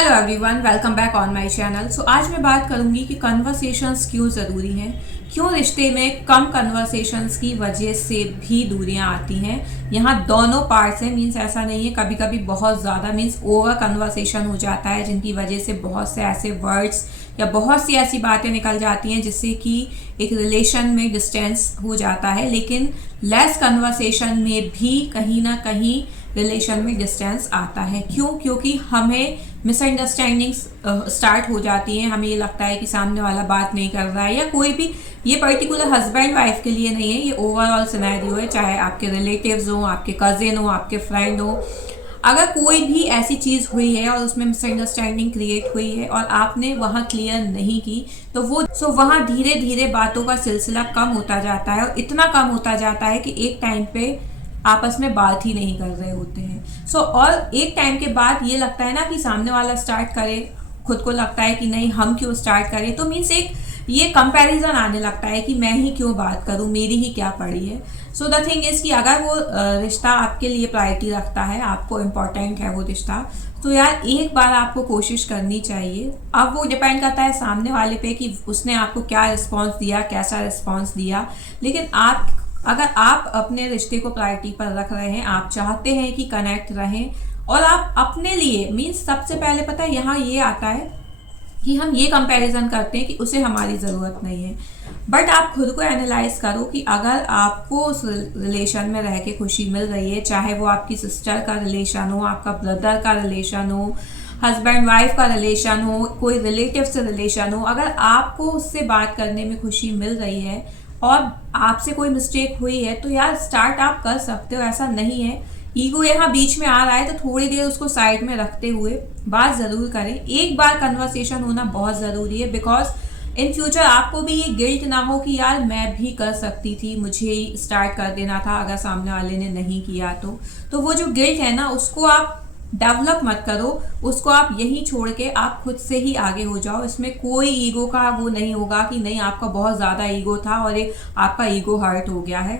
Hello everyone, welcome back on my channel. So आज मैं बात करूंगी कि कन्वर्सेशंस क्यों ज़रूरी हैं, क्यों रिश्ते में कम कन्वर्सेशंस की वजह से भी दूरियां आती हैं। यहाँ दोनों पार्ट्स हैं, मीन्स ऐसा नहीं है, कभी कभी बहुत ज़्यादा मीन्स ओवर कन्वर्सेशन हो जाता है जिनकी वजह से बहुत से ऐसे वर्ड्स या बहुत सी ऐसी बातें निकल जाती हैं जिससे कि एक रिलेशन में डिस्टेंस हो जाता है। लेकिन लेस कन्वर्सेशन में भी कहीं ना कहीं रिलेशन में डिस्टेंस आता है। क्यों? क्योंकि हमें मिसअंडरस्टैंडिंग्स स्टार्ट हो जाती हैं। हमें ये लगता है कि सामने वाला बात नहीं कर रहा है, या कोई भी, ये पर्टिकुलर हस्बैंड वाइफ के लिए नहीं है, ये ओवरऑल सिनेरियो है। चाहे आपके रिलेटिव्स हो, आपके कजिन हो, आपके फ्रेंड हो, अगर कोई भी ऐसी चीज़ हुई है और उसमें मिसअंडरस्टैंडिंग क्रिएट हुई है और आपने वहाँ क्लियर नहीं की, तो वहाँ धीरे धीरे बातों का सिलसिला कम होता जाता है, और इतना कम होता जाता है कि एक टाइम पे आपस में बात ही नहीं कर रहे होते हैं। और एक टाइम के बाद ये लगता है ना कि सामने वाला स्टार्ट करे, खुद को लगता है कि नहीं हम क्यों स्टार्ट करें, तो मीन्स एक ये कंपैरिजन आने लगता है कि मैं ही क्यों बात करूं, मेरी ही क्या पड़ी है। सो द थिंग इज कि अगर वो रिश्ता आपके लिए प्रायोरिटी रखता है, आपको इम्पोर्टेंट है वो रिश्ता, तो यार एक बार आपको कोशिश करनी चाहिए। अब वो डिपेंड करता है सामने वाले पे कि उसने आपको क्या रिस्पॉन्स दिया, कैसा रिस्पॉन्स दिया। लेकिन अगर आप अपने रिश्ते को प्रायोरिटी पर रख रहे हैं, आप चाहते हैं कि कनेक्ट रहें, और आप अपने लिए मीन्स सबसे पहले पता है यहाँ ये आता है कि हम ये कंपैरिजन करते हैं कि उसे हमारी ज़रूरत नहीं है। बट आप खुद को एनालाइज करो कि अगर आपको उस रिलेशन में रह के खुशी मिल रही है, चाहे वो आपकी सिस्टर का रिलेशन हो, आपका ब्रदर का रिलेशन हो, हस्बैंड वाइफ का रिलेशन हो, कोई रिलेटिव से रिलेशन हो, अगर आपको उससे बात करने में खुशी मिल रही है और आपसे कोई मिस्टेक हुई है, तो यार स्टार्ट आप कर सकते हो। ऐसा नहीं है, ईगो यहाँ बीच में आ रहा है तो थोड़ी देर उसको साइड में रखते हुए बात ज़रूर करें। एक बार कन्वर्सेशन होना बहुत ज़रूरी है, बिकॉज इन फ्यूचर आपको भी ये गिल्ट ना हो कि यार मैं भी कर सकती थी, मुझे ही स्टार्ट कर देना था, अगर सामने वाले ने नहीं किया तो वो जो गिल्ट है ना, उसको आप डेवलप मत करो, उसको आप यहीं छोड़ के आप खुद से ही आगे हो जाओ। इसमें कोई ईगो का वो नहीं होगा कि नहीं आपका बहुत ज़्यादा ईगो था और एक आपका ईगो हर्ट हो गया है।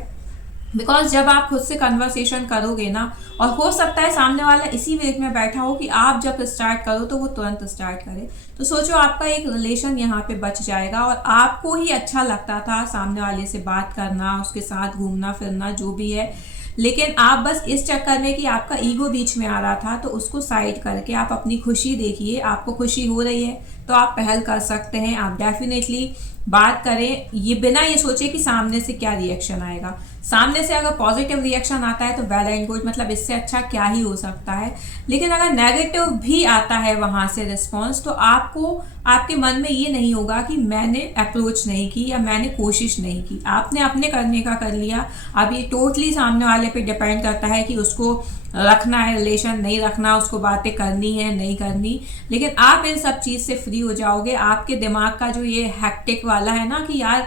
बिकॉज जब आप खुद से कन्वर्सेशन करोगे ना, और हो सकता है सामने वाला इसी वेट में बैठा हो कि आप जब स्टार्ट करो तो वो तुरंत स्टार्ट करे, तो सोचो आपका एक रिलेशन यहाँ पे बच जाएगा, और आपको ही अच्छा लगता था सामने वाले से बात करना, उसके साथ घूमना फिरना जो भी है। लेकिन आप बस इस चक्कर में कि आपका ईगो बीच में आ रहा था, तो उसको साइड करके आप अपनी खुशी देखिए। आपको खुशी हो रही है तो आप पहल कर सकते हैं, आप डेफिनेटली बात करें, ये बिना ये सोचे कि सामने से क्या रिएक्शन आएगा। सामने से अगर पॉजिटिव रिएक्शन आता है तो वेल एंड गुड, मतलब इससे अच्छा क्या ही हो सकता है। लेकिन अगर नेगेटिव भी आता है वहां से रिस्पॉन्स, तो आपको आपके मन में ये नहीं होगा कि मैंने अप्रोच नहीं की या मैंने कोशिश नहीं की, आपने अपने करने का कर लिया। अब ये टोटली सामने वाले पे डिपेंड करता है कि उसको रखना है रिलेशन, नहीं रखना, उसको बातें करनी है नहीं करनी। लेकिन आप इन सब चीज़ से फ्री हो जाओगे। आपके दिमाग का जो ये हैक्टिक वाला है ना कि यार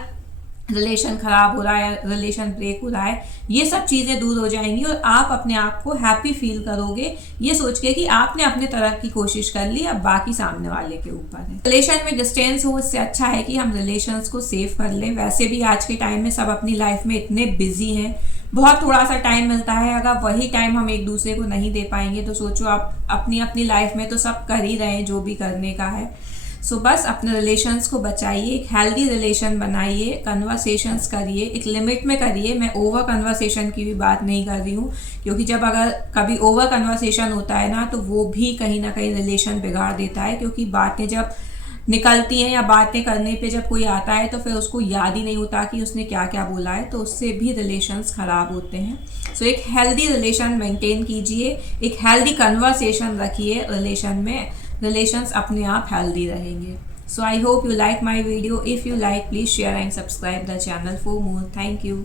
रिलेशन खराब हो रहा है या रिलेशन ब्रेक हो रहा है, ये सब चीज़ें दूर हो जाएंगी और आप अपने आप को हैप्पी फील करोगे, ये सोच के कि आपने अपने तरफ की कोशिश कर ली, अब बाकी सामने वाले के ऊपर है। रिलेशन में डिस्टेंस हो, इससे अच्छा है कि हम रिलेशंस को सेव कर लें। वैसे भी आज के टाइम में सब अपनी लाइफ में इतने बिजी हैं, बहुत थोड़ा सा टाइम मिलता है। अगर वही टाइम हम एक दूसरे को नहीं दे पाएंगे तो सोचो आप अपनी अपनी लाइफ में तो सब कर ही रहे हैं जो भी करने का है। सो बस अपने रिलेशंस को बचाइए, एक हेल्दी रिलेशन बनाइए, कन्वर्सेशंस करिए, एक लिमिट में करिए। मैं ओवर कन्वर्सेशन की भी बात नहीं कर रही हूँ, क्योंकि जब अगर कभी ओवर कन्वर्सेशन होता है ना, तो वो भी कहीं ना कहीं रिलेशन बिगाड़ देता है। क्योंकि बातें जब निकलती हैं या बातें करने पे जब कोई आता है तो फिर उसको याद ही नहीं होता कि उसने क्या क्या बोला है, तो उससे भी रिलेशंस खराब होते हैं। सो एक हेल्दी रिलेशन मेंटेन कीजिए, एक हेल्दी कन्वर्सेशन रखिए रिलेशन में, रिलेशंस अपने आप हेल्दी रहेंगे। So I hope you like my video. If you like, please share and subscribe the channel for more. Thank you.